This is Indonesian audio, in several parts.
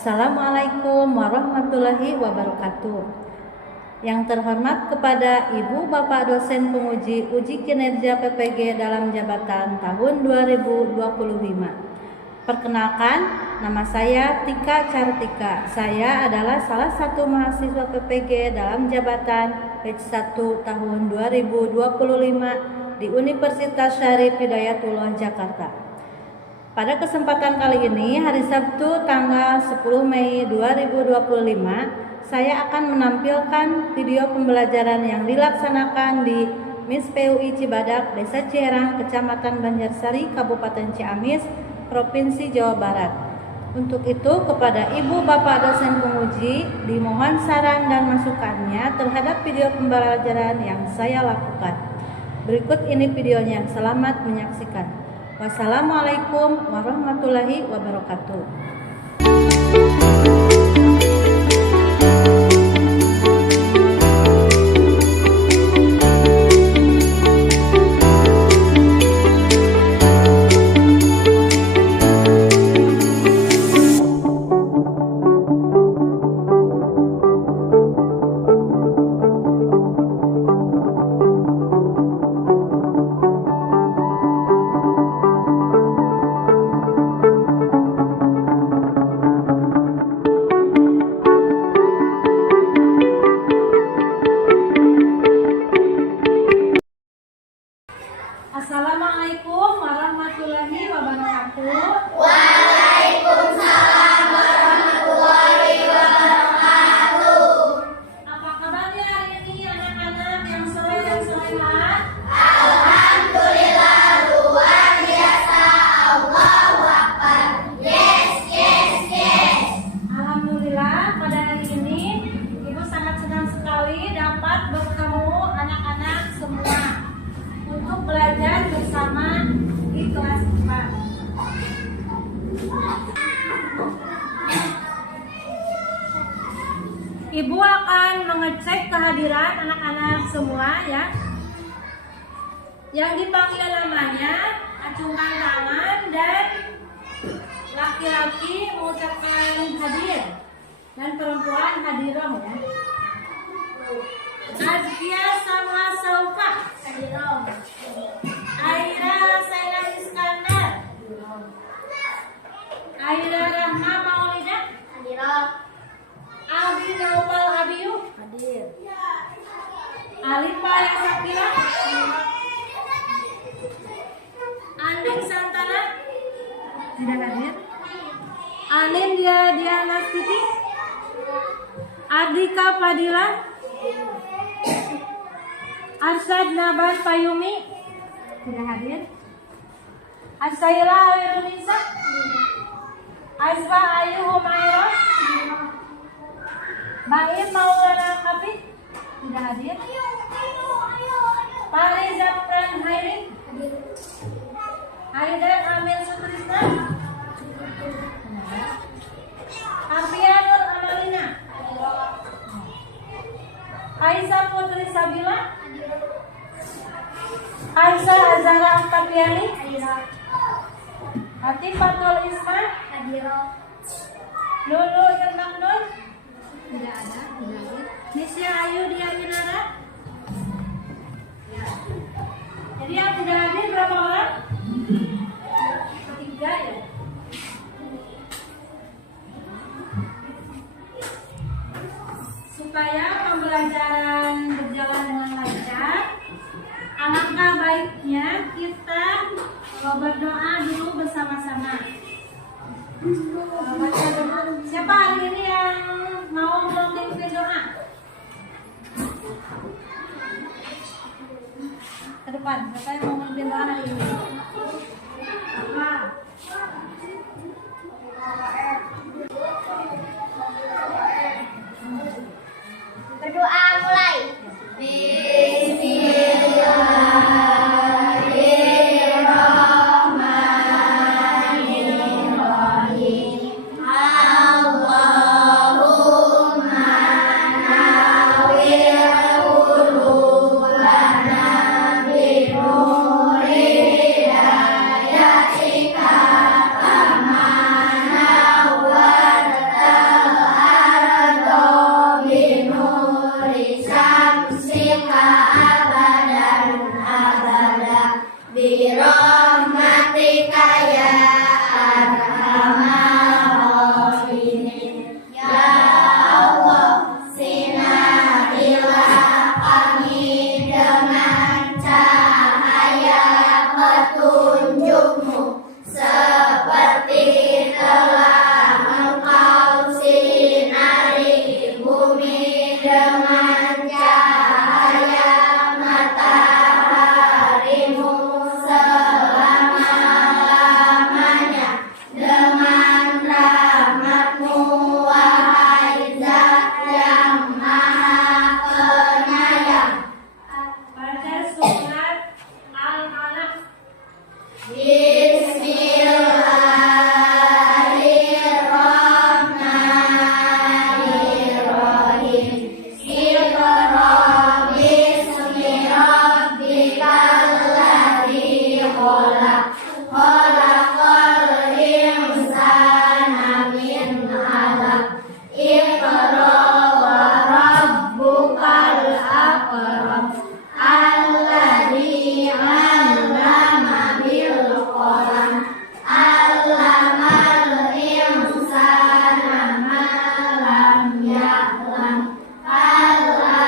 Assalamualaikum warahmatullahi wabarakatuh. Yang terhormat kepada Ibu Bapak dosen penguji uji kinerja PPG dalam jabatan tahun 2025. Perkenalkan, nama saya Tika Cartika. Saya adalah salah satu mahasiswa PPG dalam jabatan batch 1 tahun 2025 di Universitas Syarif Hidayatullah Jakarta. Pada kesempatan kali ini, hari Sabtu tanggal 10 Mei 2025, saya akan menampilkan video pembelajaran yang dilaksanakan di MIS PUI Cibadak, Desa Ciherang, Kecamatan Banjarsari, Kabupaten Ciamis, Provinsi Jawa Barat. Untuk itu, kepada Ibu Bapak dosen penguji, dimohon saran dan masukannya terhadap video pembelajaran yang saya lakukan. Berikut ini videonya, selamat menyaksikan. Wassalamualaikum warahmatullahi wabarakatuh. Assalamualaikum warahmatullahi wabarakatuh. Waalaikumsalam warahmatullahi wabarakatuh. Apa kabarnya hari ini anak-anak yang soleh dan solehat? Alhamdulillah luar biasa. Allahu Akbar. Yes, yes, yes. Alhamdulillah pada hari ini Ibu sangat senang sekali dapat bertemu anak-anak semua untuk belajar bersama di kelas 4. Ibu akan mengecek kehadiran anak-anak semua ya. Yang dipanggil namanya acungkan tangan dan laki-laki mengucapkan hadir dan perempuan hadiroh ya. Azkia sama Saufa hadiroh. Aira Saila Iskandar. Aira Rahma Maulida Hadiroh. Abi Naufal Abiyu hadir. Alifa Yasakila Anding Santana tidak hadir. Anin Diana Siti Ardika Fadila Arsad Naban Payumi tidak hadir. Asaira Awirunisa Azwa Ayu Humaira Baim Maulana Kafi tidak hadir. Pari Zafran Hairi Aidan Amil Sutrisna Afianur Amalina Aisyah Putri Sabila Aisyah Azara Aktapiani Hatifatul Isma Lulu Irmak Nur tidak ada, tidak hadir. Nisya Ayu Diawinara. Jadi yang tidak hadir berapa orang? 3 ya. Supaya pembelajaran berjalan dengan lancar, alangkah baiknya kita berdoa dulu bersama-sama. Siapa hari ini yang mau memimpin doa? Ke depan, siapa yang mau memimpin doa hari ini? Apa? Berdoa mulai. Bismillahirrahmanirrahim. Allahumma nawwir qulubana bi nuril birahmatika ya arhamar rahimin. Ya Allah, sinarilah kami dengan cahaya petunjuk-Mu, seperti telah Engkau sinari bumi dengan cahaya matahari-Mu selama-lamanya. Dengan rahmat-Mu, wahai Zat yang Maha Penyayang. Baca surat Al-Alaq. Bismillahirrahmanirrahim. Iqra bismi rabbikal ladzi khalaq. Khalaqal insana min 'alaq. Iqra wa rabbukal akram. Alladzi 'allama bil qalam. 'Allamal insana ma lam ya'lam. Kalla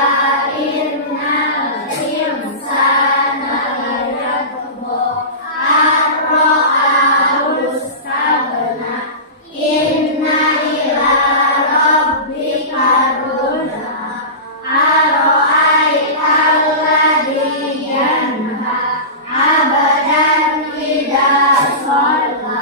innal insana layatgha ar-ra'ahu istaghna. Inna ila rabbika ruj'a. Ara'aita alladzi yanha 'abdan idza shalla.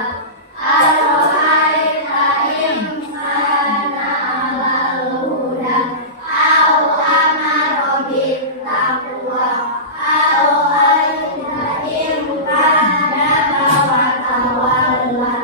Ara'aita in kana 'alal huda aw amara bittaqwa. Ara'aita in kadzdzaba wa tawalla.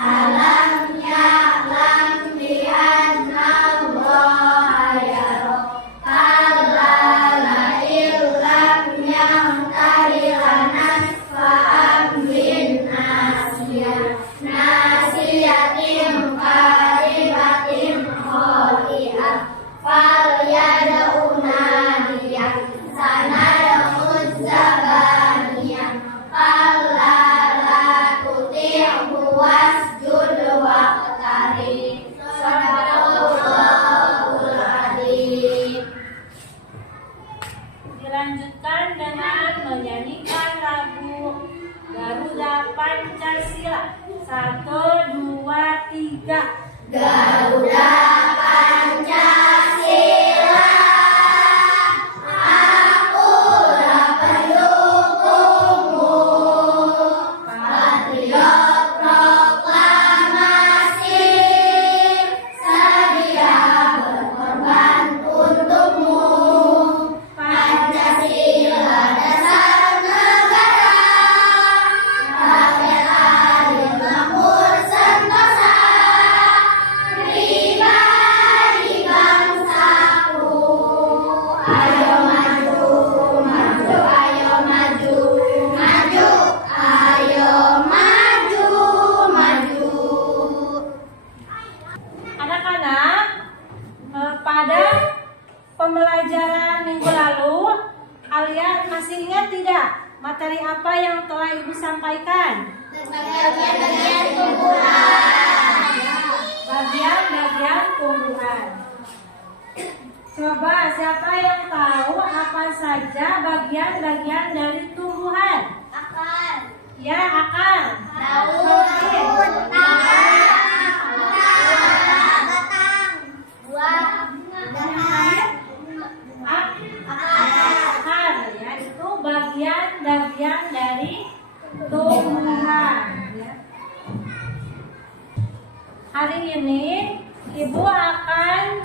Alam ya'lam bi anna Allaha yara. Kalla la illam yantahi lanasfa'an bin nasiyah. Nasiyatin qaribatin khati'ah. Falyad'u nadiyah. Sanad'u zabaniyah. Kalla la tuti'hu wasjud waqtarib. Shadaqallahul adzim. Dilanjutkan dengan menyanyikan lagu Garuda Pancasila. 1, 2, 3. Garuda Pancasila, akulah pendukungmu. Patriot proklamasi, sedia berkorban untukmu. Pancasila dasar negara, rakyat adil makmur sentosa. Pribadi bangsaku, ayo maju, maju, ayo maju, maju, ayo maju, maju. Anak-anak, pada pembelajaran minggu lalu, kalian masih ingat tidak materi apa yang telah Ibu sampaikan? Bagian-bagian tumbuhan. Bagian-bagian tumbuhan. Coba siapa yang tahu apa saja bagian-bagian dari tumbuhan? Akar, Ya, akar. daun, batang, buah, dan air. Akar, ya, itu bagian-bagian dari tumbuhan. Ya. Hari ini Ibu akan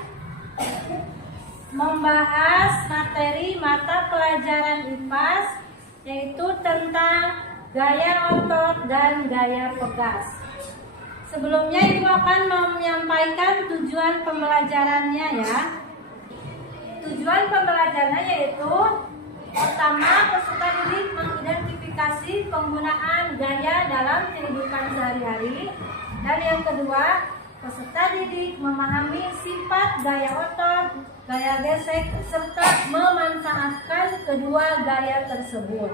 membahas materi mata pelajaran IPAS, yaitu tentang gaya otot dan gaya pegas. Sebelumnya Ibu akan menyampaikan tujuan pembelajarannya ya. Tujuan pembelajarannya yaitu pertama, peserta didik mengidentifikasi penggunaan gaya dalam kehidupan sehari-hari, dan yang kedua, peserta didik memahami sifat gaya otot, gaya gesek, serta memanfaatkan kedua gaya tersebut.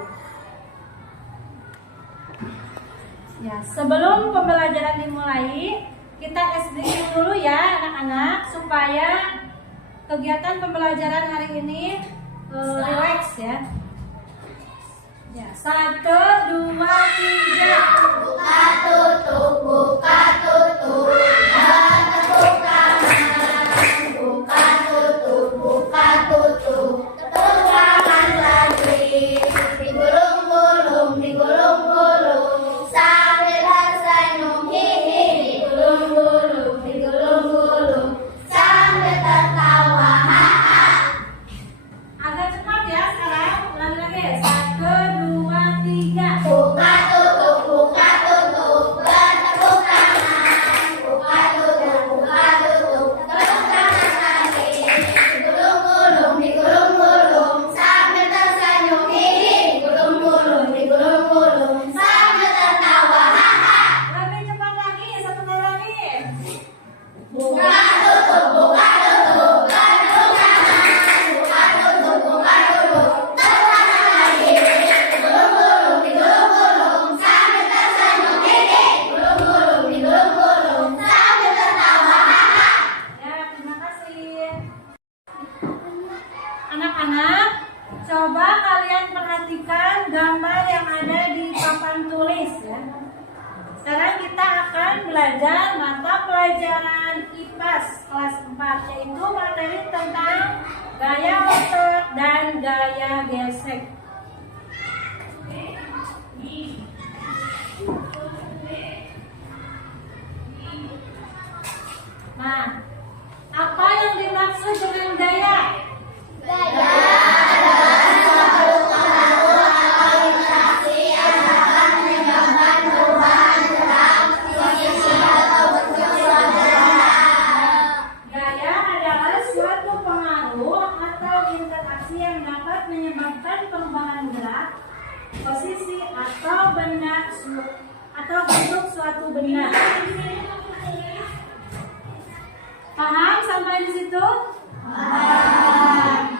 Ya, sebelum pembelajaran dimulai, kita SDU dulu ya anak-anak supaya kegiatan pembelajaran hari ini relax ya. Ya, 1, 2, 3. Buka tutup, buka tutup. Tepuk tangan. Buka tutup, buka tutup. Tepuk tangan lagi. Digulung-gulung, digulung-gulung. Sambil tersenyum hihi. Digulung-gulung, digulung-gulung. Sambil tertawa haha. Agak cepat ya sekarang. Ulangi lagi. 1, 2, 3. Buka tutup, buka tutup. Bertepuk tangan. Buka tutup, buka tutup. Tepuk tangan lagi. Digulung-gulung, digulung-gulung. Sambil tersenyum hihi. Digulung-gulung, digulung-gulung. Sambil tertawa haha. Lebih cepat lagi, satu kali lagi. Buka tutup, buka tutup. Bertepuk tangan. Buka tutup, buka tutup. Tepuk tangan lagi. Digulung-gulung, digulung-gulung. Sambil tersenyum hihi. Digulung-gulung, digulung-gulung. Sambil tertawa haha. Ya, terima kasih. Anak-anak, coba kalian perhatikan gambar yang ada di papan tulis ya. Sekarang kita akan belajar mata pelajaran IPAS kelas 4, yaitu materi tentang gaya otot dan gaya gesek. Nah, apa yang dimaksud dengan gaya? Gaya adalah suatu pengaruh atau interaksi yang dapat menyebabkan perubahan gerak, posisi atau bentuk suatu benda. Gaya adalah suatu pengaruh atau interaksi yang dapat menyebabkan perubahan gerak, posisi atau benda atau bentuk suatu benda. Paham sampai di situ? Paham.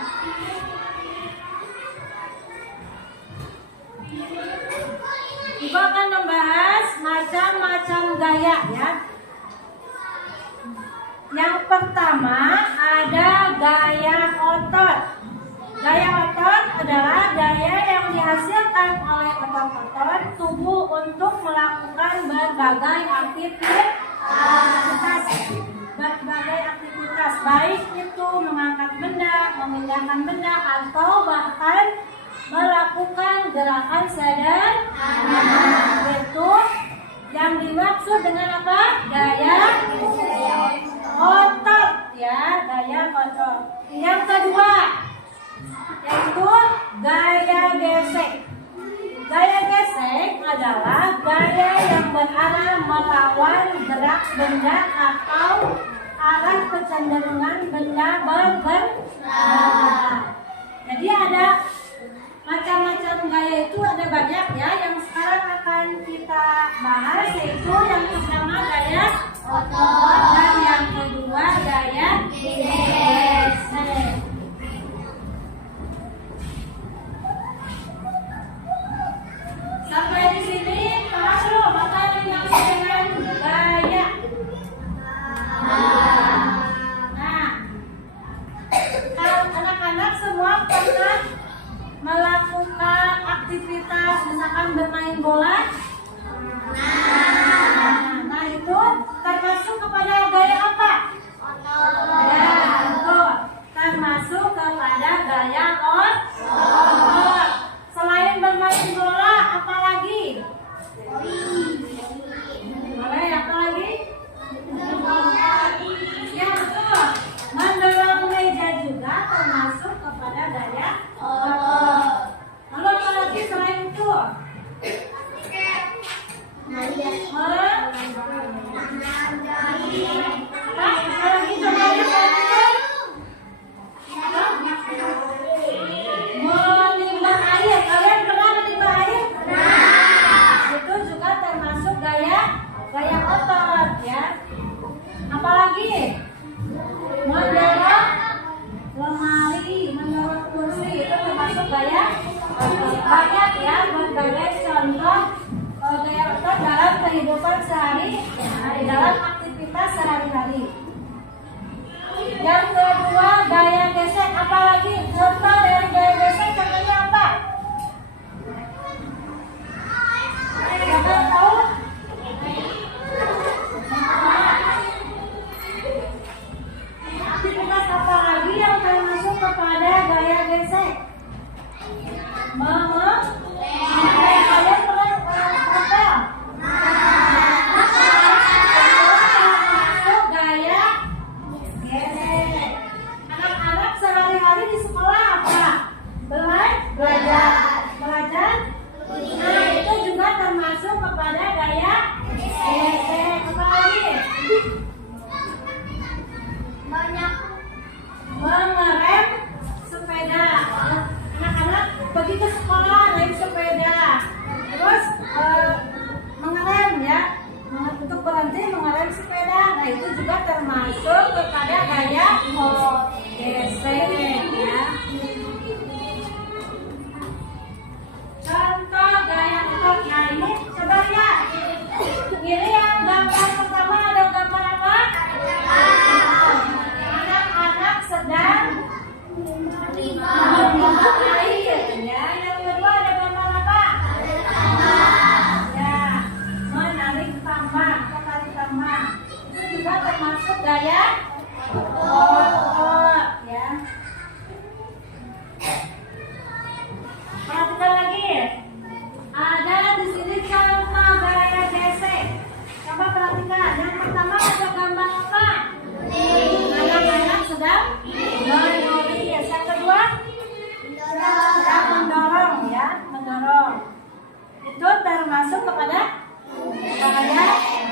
Ibu akan membahas macam-macam gaya ya. Yang pertama ada gaya otot. Gaya otot adalah gaya yang dihasilkan oleh otot-otot tubuh untuk melakukan berbagai aktivitas, baik itu mengangkat benda, memindahkan benda, atau bahkan melakukan gerakan sederhana. Itu yang dimaksud dengan apa? Gaya otot ya, gaya otot. Yang kedua yaitu gaya gesek. Gaya gesek adalah gaya yang berarah melawan gerak benda atau arah kecenderungan benda bergerak. Jadi ada macam-macam gaya, itu ada banyak ya. Yang sekarang akan kita bahas yaitu yang pertama gaya otot dan yang kedua gaya gesek. Sampai di sini paham belum apa yang dimaksud dengan gaya? Nah, kalau anak-anak semua pernah melakukan aktivitas misalkan bermain bola, nah itu termasuk kepada gaya apa? Ya, betul. Termasuk kepada gaya otot. Selain bermain bola, apa lagi? Boleh, apa lagi? Ya, betul. Mendorong meja juga termasuk kepada gaya otot. Lalu apa lagi selain itu? Apa? Apa lagi coba lihat itu? Menimbang air. Kalian pernah menimbang air? Itu juga termasuk gaya otot ya. Apalagi mendorong lemari, mendorong kursi, itu termasuk gaya otot. Banyak ya berbagai contoh gaya otot dalam kehidupan sehari-hari dalam aktivitas sehari-hari. Yang kedua, gaya gesek. Apalagi contoh dari gaya gesek, contohnya apa? Siapa yang tahu? Aktivitas apa lagi yang termasuk kepada gaya gesek? Kalian pernah apa? Termasuk gaya gesek. Anak-anak sehari-hari di sekolah apa? Belajar. Nah, itu juga termasuk kepada gaya gesek. Apa lagi? Mengerem sepeda. Anak-anak pergi ke sekolah naik sepeda, terus mengerem ya, untuk berhenti mengerem sepeda. Nah, itu juga termasuk kepada gaya gesek ya. Contoh gaya otot. Nah, ini coba lihat. Ini yang gambar pertama, ada gambar apa? Anak-anak sedang meminum air ya. Yang kedua ada gambar apa? Ya, menarik tambang. Itu juga termasuk gaya otot ya. Perhatikan lagi. Ada di sini contoh gaya gesek. Coba perhatikan. Yang pertama ada gambar apa? Anak-anak sedang menulis. Yang kedua sedang mendorong ya, mendorong. Itu termasuk kepada gaya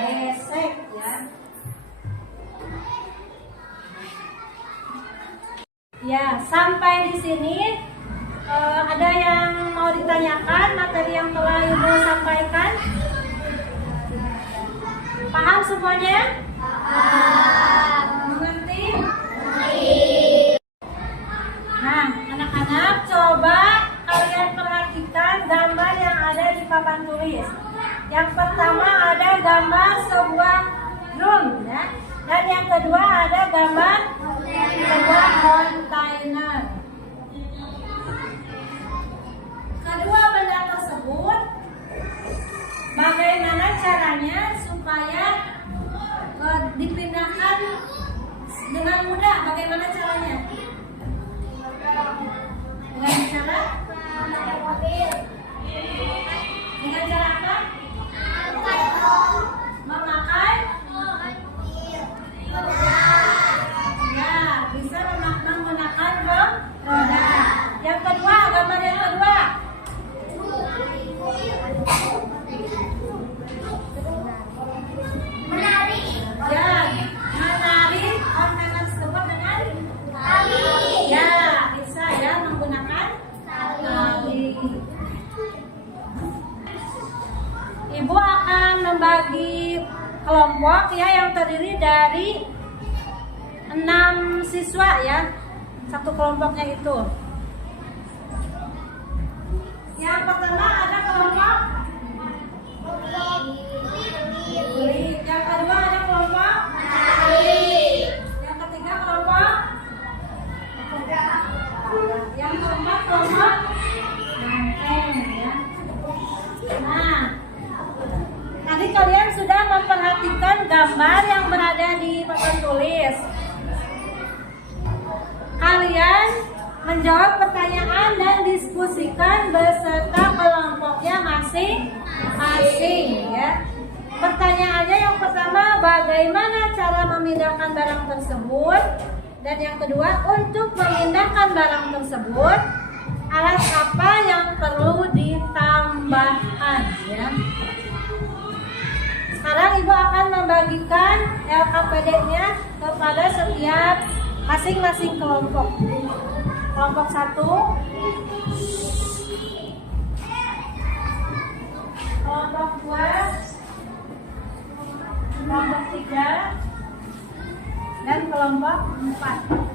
gesek ya. Ya, sampai di sini ada yang mau ditanyakan materi yang telah Ibu sampaikan? Paham semuanya? Mengerti? Nah, anak-anak coba kalian perhatikan gambar yang ada di papan tulis. Yang pertama ada gambar sebuah drum ya. Dan yang kedua ada gambar sebuah kontainer. Kedua benda tersebut, bagaimana caranya supaya dipindahkan dengan mudah? Bagaimana caranya? Dengan cara apa? Memakai ya, bisa menggunakan roda. Yang kedua, gambar yang kedua. Menarik. Ya, menarik kontainer tersebut dengan tali. Ya, bisa ya menggunakan tali. Ibu akan membagi kelompok ya yang terdiri dari 6 siswa ya. Satu kelompoknya itu. Yang pertama ada kelompok kulit. Yang kedua ada kelompok kulit. Yang ketiga kelompok. Yang keempat kelompok banteng ya. Nah, tadi kalian sudah memperhatikan gambar yang berada di papan tulis. Kalian menjawab pertanyaan dan diskusikan beserta kelompoknya masing-masing ya. Pertanyaannya yang pertama, bagaimana cara memindahkan barang tersebut? Dan yang kedua, untuk memindahkan barang tersebut, alat apa yang perlu ditambahkan ya. Sekarang Ibu akan membagikan LKPD-nya kepada setiap masing-masing kelompok. Kelompok 1, kelompok 2, kelompok 3, dan kelompok 4.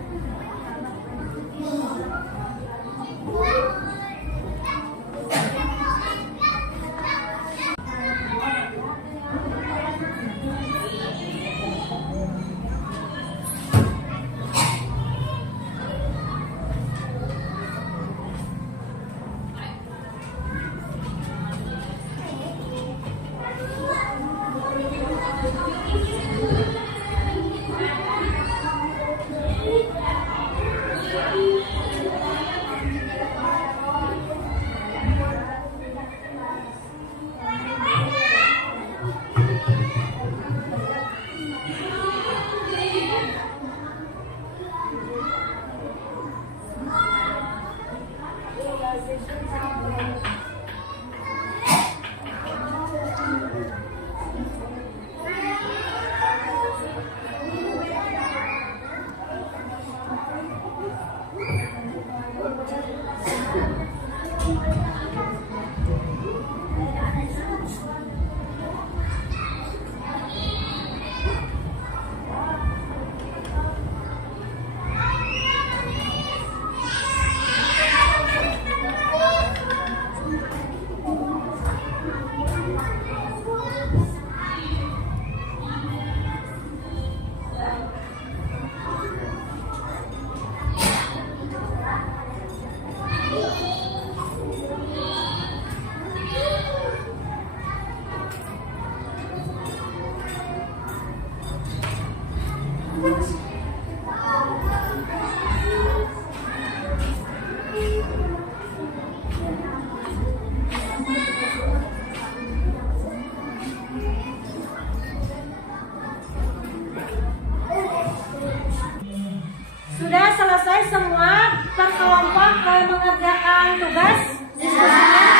Sudah selesai semua berkelompok mengerjakan tugas diskusinya?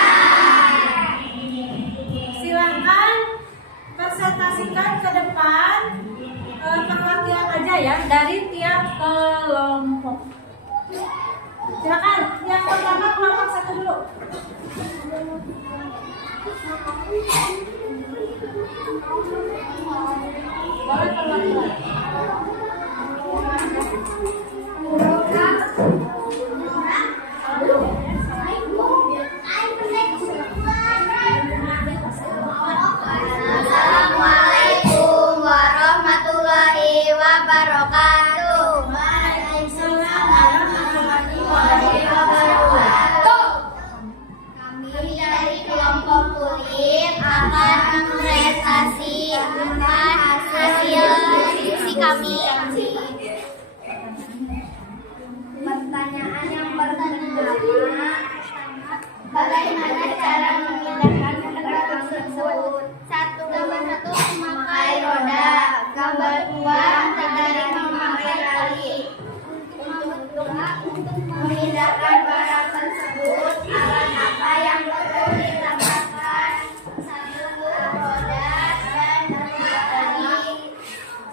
Silahkan presentasikan ke depan perwakilan aja ya dari tiap kelompok. Silakan, yang pertama kelompok 1 dulu. Boleh perwakilan. Assalamualaikum warahmatullahi wabarakatuh. Kami dari kelompok kulit akan mempresentasikan hasil diskusi kami. Pertanyaan yang pertama, bagaimana cara memindahkan gerak tersebut? 1. Gambar 1 memakai roda. Gambar 2 tidak memakai tali. Untuk memindahkan barang tersebut, alat apa yang perlu ditambahkan? 1 roda dan 2 tali.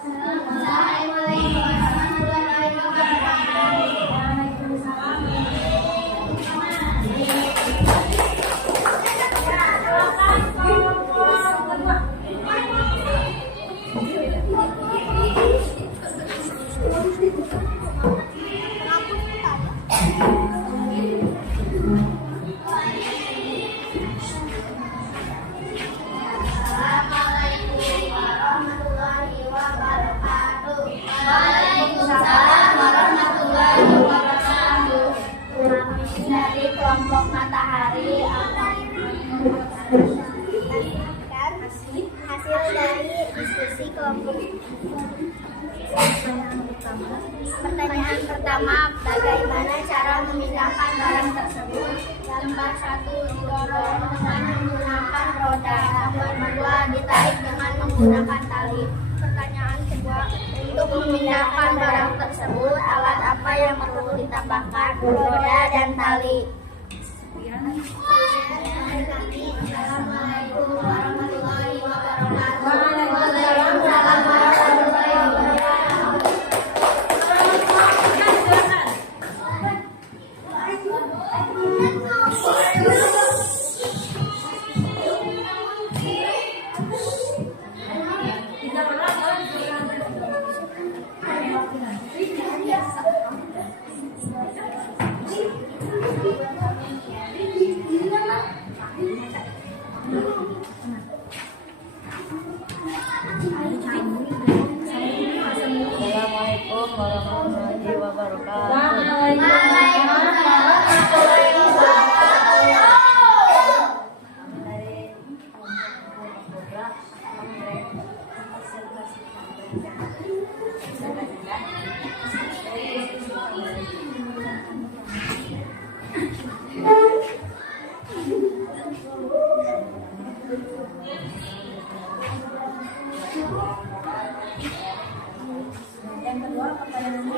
Assalamualaikum warahmatullahi wabarakatuh. Assalamualaikum warahmatullahi wabarakatuh. Waalaikumsalam warahmatullahi wabarakatuh. Kami dari kelompok matahari akan mempresentasikan hasil dari diskusi kelompok. Pertanyaan pertama, bagaimana cara memindahkan barang tersebut? Gambar 1 didorong dengan menggunakan roda. Gambar 2 ditarik dengan menggunakan tali. Pertanyaan kedua, untuk memindahkan barang tersebut, alat apa yang perlu ditambahkan? Roda dan tali. Assalamualaikum warahmatullahi wabarakatuh. Waalaikumsalam warahmatullahi wabarakatuh. Assalamualaikum warahmatullahi wabarakatuh. Waalaikumsalam warahmatullahi Yang kedua pertanyaan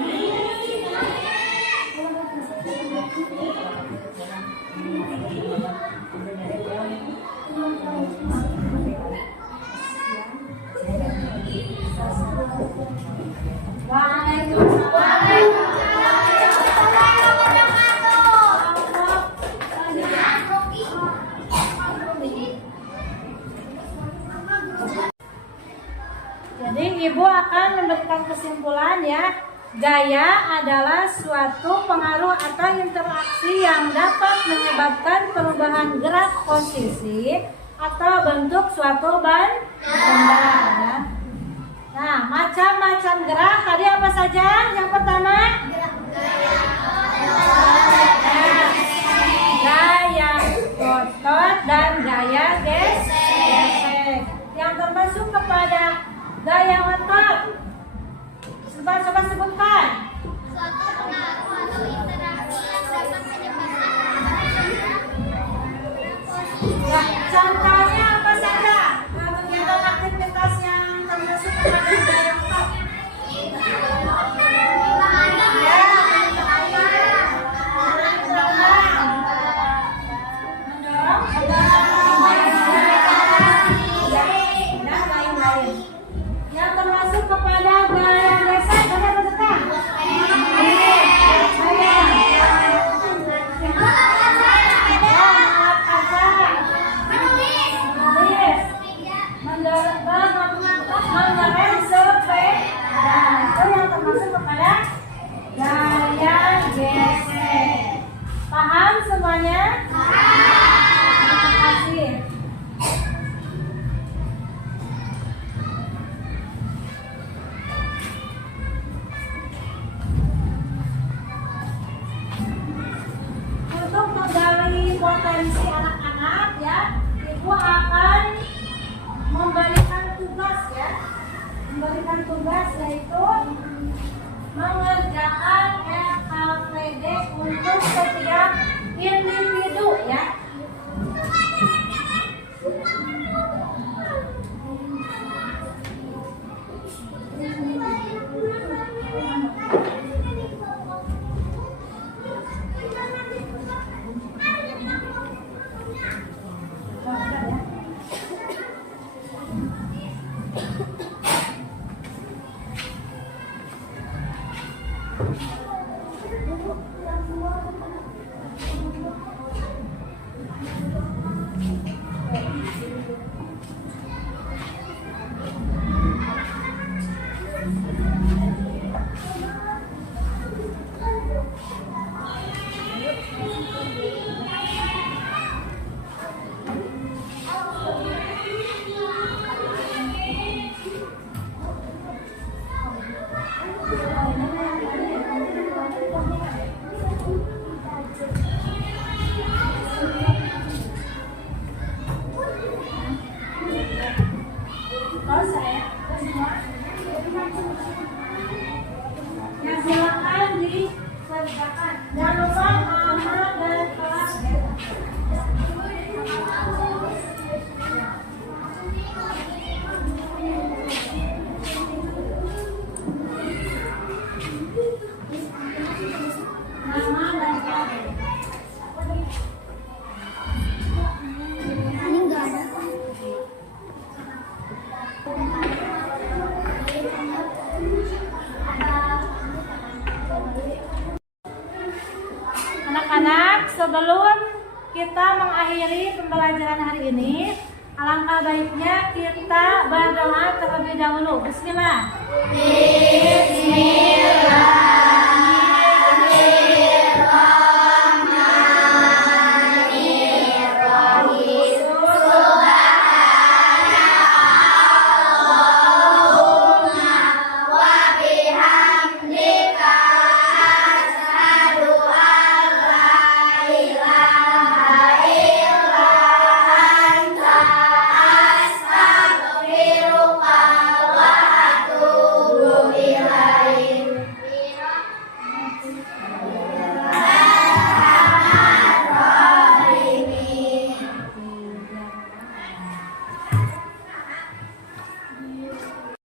Jadi Ibu akan memberikan kesimpulan ya. Gaya adalah suatu pengaruh atau interaksi yang dapat menyebabkan perubahan gerak posisi atau bentuk suatu benda ya. Nah, macam-macam gerak tadi apa saja? Yang pertama, gaya otot dan gaya gesek. Yang termasuk kepada gaya otot, coba sebutkan. Suatu pengaruh atau interaksi yang dapat Ya, contohnya apa saja? Kegiatan aktivitas yang termasuk kepada gaya otot. Yang termasuk kepada gaya gesek, ada peserta? Mengerem sepeda itu yang termasuk kepada gaya gesek. Paham semuanya? Terima kasih. Untuk menggali potensi anak-anak ya, ibu akan memberikan tugas ya, yaitu mengerjakan LKPD untuk setiap individu ya. Ya, silakan dikerjakan. Jangan lupa nama dan kelas ya. Nama dan kelas. Ini enggak ada. Anak-anak, sebelum kita mengakhiri pembelajaran hari ini, alangkah baiknya kita berdoa terlebih dahulu. Bismillah.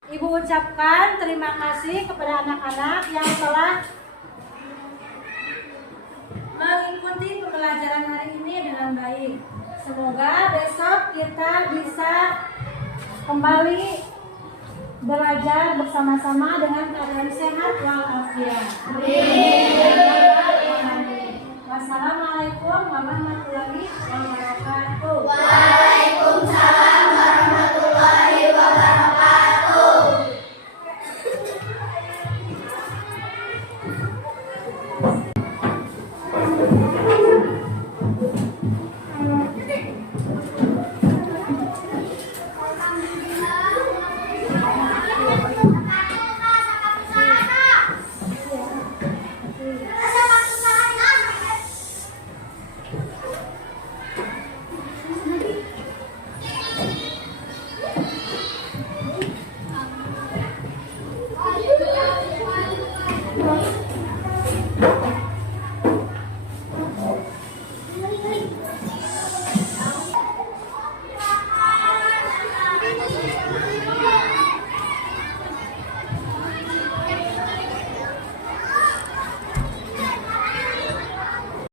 Ibu ucapkan terima kasih kepada anak-anak yang telah mengikuti pembelajaran hari ini dengan baik. Semoga besok kita bisa kembali belajar bersama-sama dengan keadaan sehat walafiat. Wassalamualaikum warahmatullahi wabarakatuh.